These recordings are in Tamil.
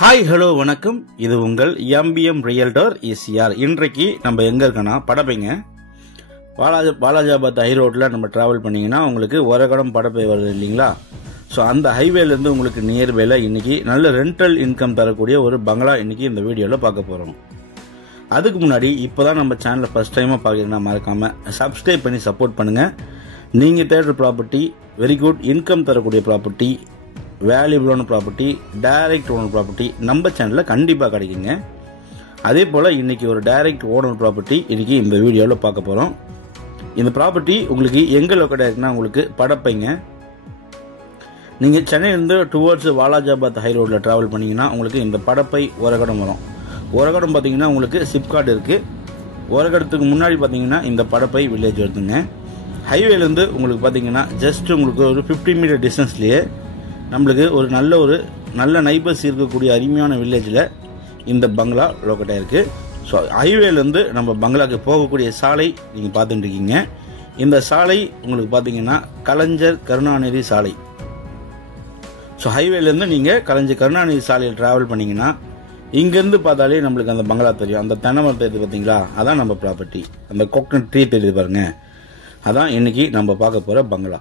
ஹாய் ஹலோ வணக்கம். இது உங்கள் எம்பிஎம் ரியல்டர் ஈசிஆர். இன்றைக்கு நம்ம எங்க இருக்கோன்னா படப்பைங்க. வாலாஜாபாத் ஹைரோட்ல நம்ம டிராவல் பண்ணீங்கன்னா உங்களுக்கு ஒரகடம் படப்பை வருது இல்லைங்களா? ஸோ அந்த ஹைவேலேருந்து உங்களுக்கு நியர்பைல இன்னைக்கு நல்ல ரெண்டல் இன்கம் தரக்கூடிய ஒரு பங்களா இன்னைக்கு இந்த வீடியோவில் பார்க்க போகிறோம். அதுக்கு முன்னாடி இப்போதான் நம்ம சேனலை ஃபர்ஸ்ட் டைமாக பார்க்குறீங்கன்னா மறக்காம சப்ஸ்கிரைப் பண்ணி சப்போர்ட் பண்ணுங்க. நீங்கள் தேடுற ப்ராப்பர்ட்டி வெரி குட் இன்கம் தரக்கூடிய ப்ராப்பர்ட்டி, வேல்யூபிளான ப்ராப்பர்ட்டி, டைரக்ட் ஓனர் ப்ராப்பர்ட்டி நம்ம சேனலில் கண்டிப்பாக கிடைக்குங்க. அதே போல் இன்றைக்கி ஒரு டைரக்ட் ஓனர் ப்ராப்பர்ட்டி இன்றைக்கி இந்த வீடியோவில் பார்க்க போகிறோம். இந்த ப்ராப்பர்ட்டி உங்களுக்கு எங்கே லொக்கேட் ஆகிருக்குன்னா உங்களுக்கு படப்பைங்க. நீங்கள் சென்னையிலேருந்து டுவர்ட்ஸ் வாலாஜாபாத் ஹை ரோடில் ட்ராவல் பண்ணிங்கன்னா உங்களுக்கு இந்த படப்பை ஒரகடம் வரும். ஒரகடம் பார்த்தீங்கன்னா உங்களுக்கு சிப்காட் இருக்குது. ஒரகடத்துக்கு முன்னாடி பார்த்தீங்கன்னா இந்த படப்பை வில்லேஜ் வருதுங்க. ஹைவேலேருந்து உங்களுக்கு பார்த்தீங்கன்னா ஜஸ்ட் உங்களுக்கு ஒரு 50 மீட்டர் டிஸ்டன்ஸ்லேயே நம்மளுக்கு ஒரு நல்ல நைபர்ஸ் இருக்கக்கூடிய அருமையான வில்லேஜில் இந்த பங்களா லொக்கேட் ஆயிருக்கு. ஸோ ஹைவேலேருந்து நம்ம பங்களாவுக்கு போகக்கூடிய சாலை நீங்கள் பார்த்துட்டு இருக்கீங்க. இந்த சாலை உங்களுக்கு பார்த்தீங்கன்னா கலைஞர் கருணாநிதி சாலை. ஸோ ஹைவேலேருந்து நீங்கள் கலைஞர் கருணாநிதி சாலையில் ட்ராவல் பண்ணிங்கன்னா இங்கேருந்து பார்த்தாலே நம்மளுக்கு அந்த பங்களா தெரியும். அந்த தென்னை மரம் தெரியுது பார்த்தீங்களா, அதான் நம்ம ப்ராப்பர்ட்டி. அந்த கோகனட் ட்ரீ தெரியுது பாருங்க, அதான் இன்னைக்கு நம்ம பார்க்க போகிற பங்களா.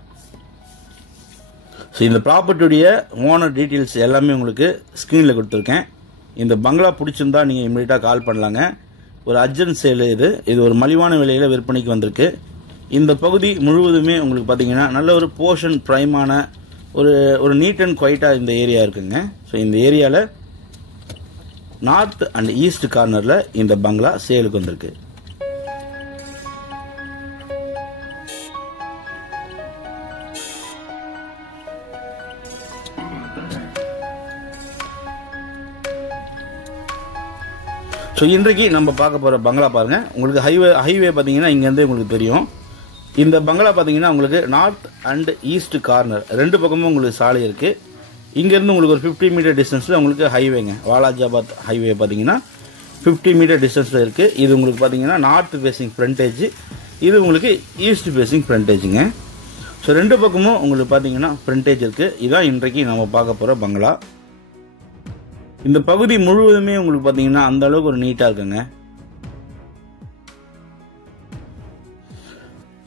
ஸோ இந்த ப்ராப்பர்ட்டியுடைய ஓனர் டீட்டெயில்ஸ் எல்லாமே உங்களுக்கு ஸ்க்ரீனில் கொடுத்துருக்கேன். இந்த பங்களா பிடிச்சிருந்தா நீங்கள் இமீடியட்டாக கால் பண்ணலாங்க. ஒரு அர்ஜென்ட் சேல் இது ஒரு மலிவான விலையில் விற்பனைக்கு வந்திருக்கு. இந்த பகுதி முழுவதுமே உங்களுக்கு பார்த்தீங்கன்னா நல்ல ஒரு போர்ஷன் ப்ரைமான ஒரு நீட் அண்ட் குவைட்டாக இந்த ஏரியா இருக்குங்க. ஸோ இந்த ஏரியாவில் நார்த் அண்ட் ஈஸ்ட் கார்னரில் இந்த பங்களா சேலுக்கு வந்திருக்கு. ஸோ இன்றைக்கு நம்ம பார்க்க போகிற பங்களா பாருங்கள். உங்களுக்கு ஹைவே பார்த்தீங்கன்னா இங்கேருந்து உங்களுக்கு தெரியும். இந்த பங்களா பார்த்தீங்கன்னா உங்களுக்கு நார்த் அண்ட் ஈஸ்ட் கார்னர் ரெண்டு பக்கமும் உங்களுக்கு சாலை இருக்குது. இங்கேருந்து உங்களுக்கு ஒரு 50 மீட்டர் டிஸ்டன்ஸில் உங்களுக்கு ஹைவேங்க. வாலாஜாபாத் ஹைவே பார்த்தீங்கன்னா 50 மீட்டர் டிஸ்டன்ஸில் இருக்குது. இது உங்களுக்கு பார்த்தீங்கன்னா நார்த் ஃபேஸிங் ஃப்ரண்டேஜ், இது உங்களுக்கு ஈஸ்ட் ஃபேஸிங் ஃப்ரண்டேஜுங்க. ஸோ ரெண்டு பக்கமும் உங்களுக்கு பார்த்தீங்கன்னா ஃப்ரண்டேஜ் இருக்குது. இதுதான் இன்றைக்கு நம்ம பார்க்க போகிற பங்களா. இந்த பகுதி முழுவதுமே உங்களுக்கு பார்த்தீங்கன்னா அந்த அளவுக்கு ஒரு நீட்டாக இருக்குங்க.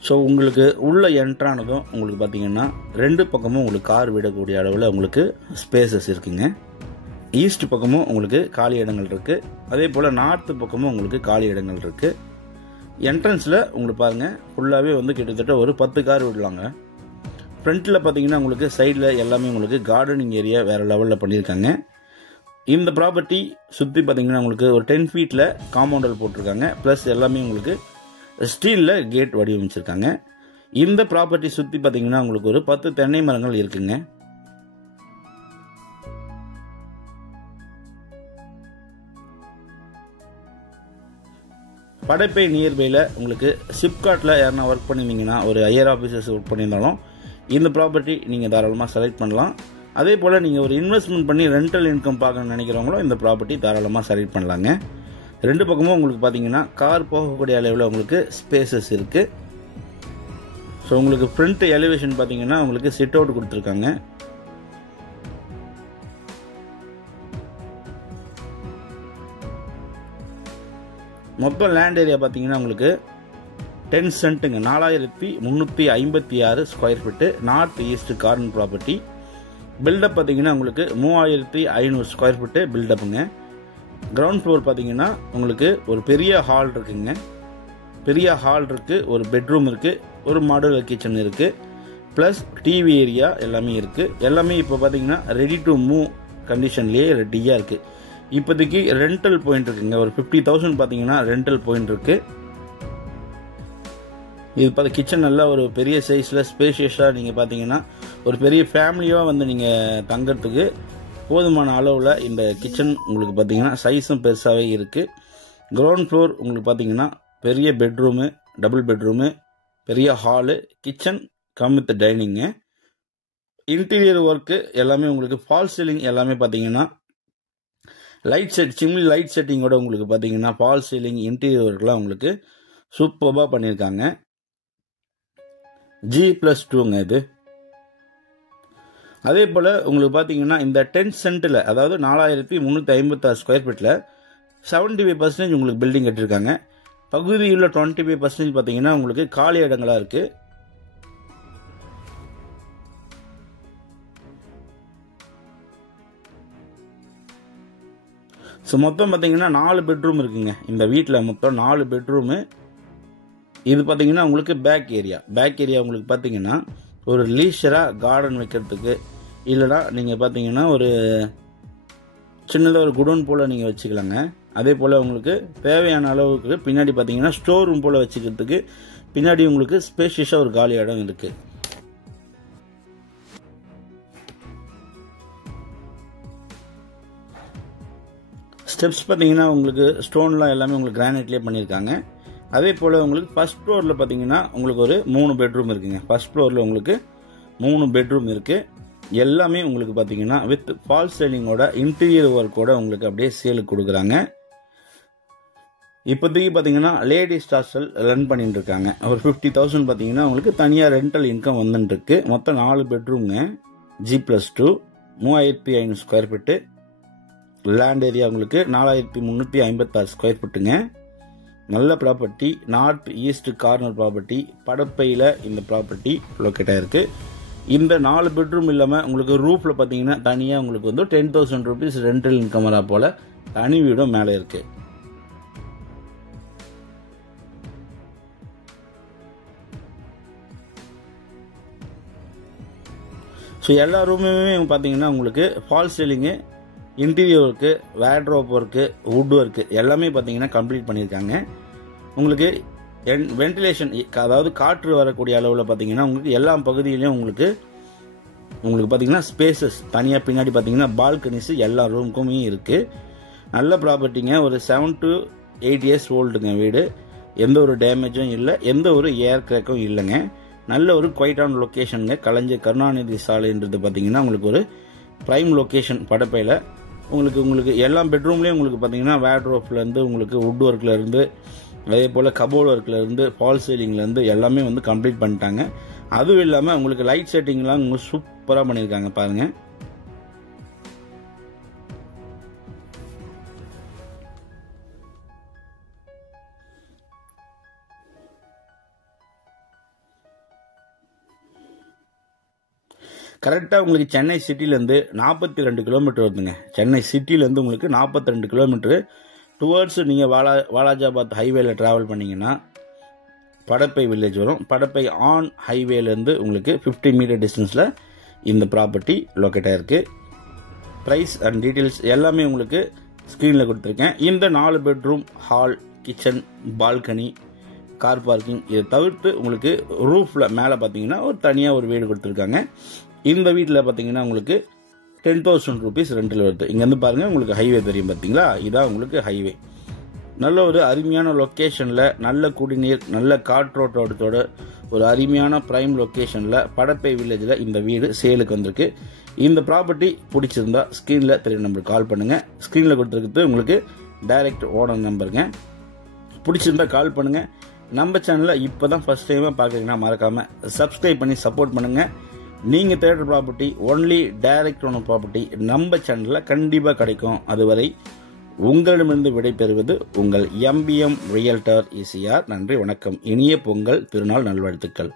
ஸோ உங்களுக்கு உள்ள என்ட்ரானதும் உங்களுக்கு பார்த்தீங்கன்னா ரெண்டு பக்கமும் உங்களுக்கு கார் விடக்கூடிய அளவில் உங்களுக்கு ஸ்பேசஸ் இருக்குங்க. ஈஸ்ட் பக்கமும் உங்களுக்கு காலி இடங்கள் இருக்குது. அதே போல் நார்த்து பக்கமும் உங்களுக்கு காலி இடங்கள் இருக்குது. என்ட்ரன்ஸில் உங்களுக்கு பாருங்கள் ஃபுல்லாகவே வந்து கிட்டத்தட்ட ஒரு 10 கார் விடலாங்க. ஃப்ரண்ட்டில் பார்த்தீங்கன்னா உங்களுக்கு சைடில் எல்லாமே உங்களுக்கு கார்டனிங் ஏரியா வேறு லெவலில் பண்ணியிருக்காங்க. இந்த ப்ராப்பர்ட்டி சுற்றி பார்த்தீங்கன்னா உங்களுக்கு ஒரு 10 ஃபீட்டில் காம்பவுண்டல் போட்டிருக்காங்க. ப்ளஸ் எல்லாமே உங்களுக்கு ஸ்டீலில் கேட் வடிவமைச்சிருக்காங்க. இந்த ப்ராப்பர்ட்டி சுற்றி பார்த்தீங்கன்னா உங்களுக்கு ஒரு 10 தென்னை மரங்கள் இருக்குங்க. படப்பை நியர்பையில் உங்களுக்கு சிப்காட்டில் யாருன்னா ஒர்க் பண்ணியிருந்தீங்கன்னா, ஒரு ஹையர் ஆஃபீஸர்ஸ் ஒர்க் பண்ணியிருந்தாலும் இந்த ப்ராப்பர்ட்டி நீங்கள் தாராளமாக செலக்ட் பண்ணலாம். அதே போல் நீங்கள் ஒரு இன்வெஸ்ட்மெண்ட் பண்ணி ரெண்டல் இன்கம் பார்க்கணும்னு நினைக்கிறவங்களும் இந்த ப்ராப்பர்ட்டி தாராளமாக செலக்ட் பண்ணலாங்க. ரெண்டு பக்கமும் உங்களுக்கு பார்த்தீங்கன்னா கார் போகக்கூடிய அளவில் உங்களுக்கு ஸ்பேசஸ் இருக்குது. ஸோ உங்களுக்கு ஃப்ரண்ட் எலிவேஷன் பார்த்தீங்கன்னா உங்களுக்கு சிட் அவுட் கொடுத்துருக்காங்க. மொத்தம் லேண்ட் ஏரியா பார்த்தீங்கன்னா உங்களுக்கு 10 சென்ட்டுங்க, 4356 square feet. North east corner property. Built up பார்த்தீங்கன்னா உங்களுக்கு 3500 ஸ்கொயர் ஃபீட்டு பில்டப்புங்க. கிரவுண்ட் ஃப்ளோர் பார்த்தீங்கன்னா உங்களுக்கு ஒரு பெரிய ஹால் இருக்குங்க. பெரிய ஹால் இருக்குது, ஒரு பெட்ரூம் இருக்குது, ஒரு மாடுலர் கிச்சன் இருக்குது, ப்ளஸ் டிவி ஏரியா எல்லாமே இருக்குது. எல்லாமே இப்போ பார்த்தீங்கன்னா ரெடி டு மூவ் கண்டிஷன்லேயே ரெடியாக இருக்குது. இப்போதைக்கு ரெண்டல் பாயிண்ட் இருக்குங்க. ஒரு 50,000 பார்த்தீங்கன்னா ரெண்டல் பாயிண்ட் இருக்குது. இது பார்த்து கிச்சன் நல்லா ஒரு பெரிய சைஸில் ஸ்பேஷியஸாக நீங்கள் பார்த்தீங்கன்னா ஒரு பெரிய ஃபேமிலியாக வந்து நீங்கள் தங்கிறதுக்கு போதுமான அளவில் இந்த கிச்சன் உங்களுக்கு பார்த்தீங்கன்னா சைஸும் பெருசாகவே இருக்குது. கிரவுண்ட் ஃப்ளோர் உங்களுக்கு பார்த்தீங்கன்னா பெரிய பெட்ரூமு, டபுள் பெட்ரூமு, பெரிய hall, kitchen come with dining. Interior work எல்லாமே உங்களுக்கு ஃபால் சீலிங் எல்லாமே பார்த்தீங்கன்னா சிம்லி லைட் செட்டிங்கோட உங்களுக்கு பார்த்தீங்கன்னா ஃபால் சீலிங் இன்டீரியர் ஒர்க்லாம் உங்களுக்கு சூப்பராக பண்ணியிருக்காங்க. G+2ங்க இது. அதே போல் உங்களுக்கு பார்த்தீங்கன்னா இந்த 10 சென்ட்டில், அதாவது 4356 ஸ்கொயர் ஃபீட்டில் 75% உங்களுக்கு பில்டிங் கட்டியிருக்காங்க. பகுதியுள்ள 25% பார்த்தீங்கன்னா உங்களுக்கு காலி இடங்களாக இருக்குது. ஸோ மொத்தம் பார்த்தீங்கன்னா 4 பெட்ரூம் இருக்குங்க இந்த வீட்டில். மொத்தம் 4 பெட்ரூமு. இது பார்த்தீங்கன்னா உங்களுக்கு பேக் ஏரியா உங்களுக்கு பார்த்தீங்கன்னா ஒரு லீஷராக கார்டன் வைக்கிறதுக்கு, இல்லைனா நீங்கள் பார்த்தீங்கன்னா ஒரு சின்னதாக ஒரு குடோன் போல் நீங்கள் வச்சுக்கலாங்க. அதே போல் உங்களுக்கு தேவையான அளவுக்கு பின்னாடி பார்த்தீங்கன்னா ஸ்டோர் ரூம் போல் வச்சுக்கிறதுக்கு பின்னாடி உங்களுக்கு ஸ்பேஷியஸாக ஒரு காலி இடம் இருக்குது. ஸ்டெப்ஸ் பார்த்தீங்கன்னா உங்களுக்கு ஸ்டோன்லாம் எல்லாமே உங்களுக்கு கிரானைட்லேயே பண்ணியிருக்காங்க. அதே போல் உங்களுக்கு ஃபர்ஸ்ட் ஃப்ளோரில் பார்த்தீங்கன்னா உங்களுக்கு ஒரு 3 பெட்ரூம் இருக்குங்க. ஃபர்ஸ்ட் ஃப்ளோரில் உங்களுக்கு 3 பெட்ரூம் இருக்குது. எல்லாமே உங்களுக்கு பார்த்தீங்கன்னா வித் ஃபால் சீலிங்கோட இன்டீரியர் ஒர்க்கோட உங்களுக்கு அப்படியே சேலுக்கு கொடுக்குறாங்க. இப்போதைக்கு பார்த்தீங்கன்னா லேடிஸ் ஹாஸ்டல் ரன் பண்ணிட்டு இருக்காங்க. ஒரு 50,000 பார்த்தீங்கன்னா உங்களுக்கு தனியாக ரெண்டல் இன்கம் வந்துட்டு இருக்கு. மொத்தம் 4 பெட்ரூம்ங்க, G+2, 3500 square feet. Land area உங்களுக்கு 4356 ஸ்கொயர் ஃபீட்டுங்க. நல்ல property, north east corner property, படப்பையில் இந்த ப்ராப்பர்ட்டி லொக்கேட் ஆகிருக்கு. இந்த 4 பெட்ரூம் இல்லாமல் உங்களுக்கு ரூஃபில் பார்த்தீங்கன்னா தனியாக உங்களுக்கு வந்து 10,000 rupees ரெண்டல் இன்கம் வரா போல் தனி வீடும் மேலே இருக்குது. ஸோ எல்லா ரூமுமே பார்த்தீங்கன்னா உங்களுக்கு fall ceiling, interior work, wardrobe work, wood work எல்லாமே பார்த்தீங்கன்னா கம்ப்ளீட் பண்ணியிருக்காங்க. உங்களுக்கு வென்டிலேஷன், அதாவது காற்று வரக்கூடிய அளவில் பார்த்தீங்கன்னா உங்களுக்கு எல்லா பகுதியிலையும் உங்களுக்கு பார்த்தீங்கன்னா ஸ்பேசஸ் தனியாக பின்னாடி பார்த்தீங்கன்னா பால்கனிஸ் எல்லா ரூமுக்குமே இருக்குது. நல்ல ப்ராப்பர்ட்டிங்க. ஒரு 7 to 8 years ஓல்டுங்க வீடு. எந்த ஒரு டேமேஜும் இல்லை, எந்த ஒரு ஏர் கிராக்கும் இல்லைங்க. நல்ல ஒரு குவைட்டான லொக்கேஷனுங்க. கலைஞர் கருணாநிதி சாலைன்றது பார்த்தீங்கன்னா உங்களுக்கு ஒரு ப்ரைம் லொக்கேஷன் படப்பையில். உங்களுக்கு எல்லா பெட்ரூம்லேயும் உங்களுக்கு பார்த்தீங்கன்னா வேர்ட்ரோப்லேருந்து உங்களுக்கு வுட் ஒர்க்லேருந்து, அதே போல் கபோர்டு ஒர்க்லேருந்து, ஃபால் சீலிங்லேருந்து எல்லாமே வந்து கம்ப்ளீட் பண்ணிட்டாங்க. அதுவும் இல்லாமல் உங்களுக்கு லைட் செட்டிங்லாம் உங்களுக்கு சூப்பராக பண்ணியிருக்காங்க பாருங்கள். கரெக்டாக உங்களுக்கு சென்னை சிட்டிலேருந்து 42 கிலோமீட்டர் வருதுங்க. சென்னை சிட்டிலேருந்து உங்களுக்கு 42 கிலோமீட்டரு. டுவர்ட்ஸ் நீங்கள் வாலாஜாபாத் ஹைவேல ட்ராவல் பண்ணிங்கன்னா படப்பை வில்லேஜ் வரும். படப்பை ஆன் ஹைவேலேருந்து உங்களுக்கு 50 மீட்டர் டிஸ்டன்ஸில் இந்த ப்ராப்பர்ட்டி லொக்கேட் ஆகிருக்கு. ப்ரைஸ் அண்ட் டீட்டெயில்ஸ் எல்லாமே உங்களுக்கு ஸ்க்ரீனில் கொடுத்துருக்கேன். இந்த 4 bedroom, hall, kitchen, balcony, car parking இதை தவிர்த்து உங்களுக்கு ரூஃபில் மேலே பார்த்தீங்கன்னா ஒரு தனியாக ஒரு வீடு கொடுத்துருக்காங்க. இந்த வீட்டில் பார்த்தீங்கன்னா உங்களுக்கு 10,000 rupees ரெண்டில் வருது. இங்கேருந்து பாருங்கள் உங்களுக்கு ஹைவே தெரியும் பார்த்தீங்களா, இதான் உங்களுக்கு ஹைவே. நல்ல ஒரு அருமையான லொக்கேஷனில், நல்ல குடிநீர், நல்ல காற்றோட்டத்தோட ஒரு அருமையான ப்ரைம் லொக்கேஷனில் படப்பை வில்லேஜில் இந்த வீடு சேலுக்கு வந்திருக்கு. இந்த ப்ராப்பர்ட்டி பிடிச்சிருந்தா ஸ்க்ரீனில் தெரியும் நம்பருக்கு கால் பண்ணுங்கள். ஸ்க்ரீனில் கொடுத்துருக்குறது உங்களுக்கு டைரக்ட் ஓனர் நம்பருங்க. பிடிச்சிருந்தா கால் பண்ணுங்கள். நம்ம சேனலில் இப்போ தான் ஃபர்ஸ்ட் டைமாக பார்க்குறீங்கன்னா மறக்காமல் சப்ஸ்கிரைப் பண்ணி சப்போர்ட் பண்ணுங்கள். நீங்கள் தேடுற property only direct owner property நம்ம சேனலில் கண்டிப்பாக கிடைக்கும். அதுவரை உங்களிடமிருந்து விடைபெறுவது உங்கள் MBM ரியல்டர் ECR. நன்றி, வணக்கம். இனிய பொங்கல் திருநாள் நல்வாழ்த்துக்கள்.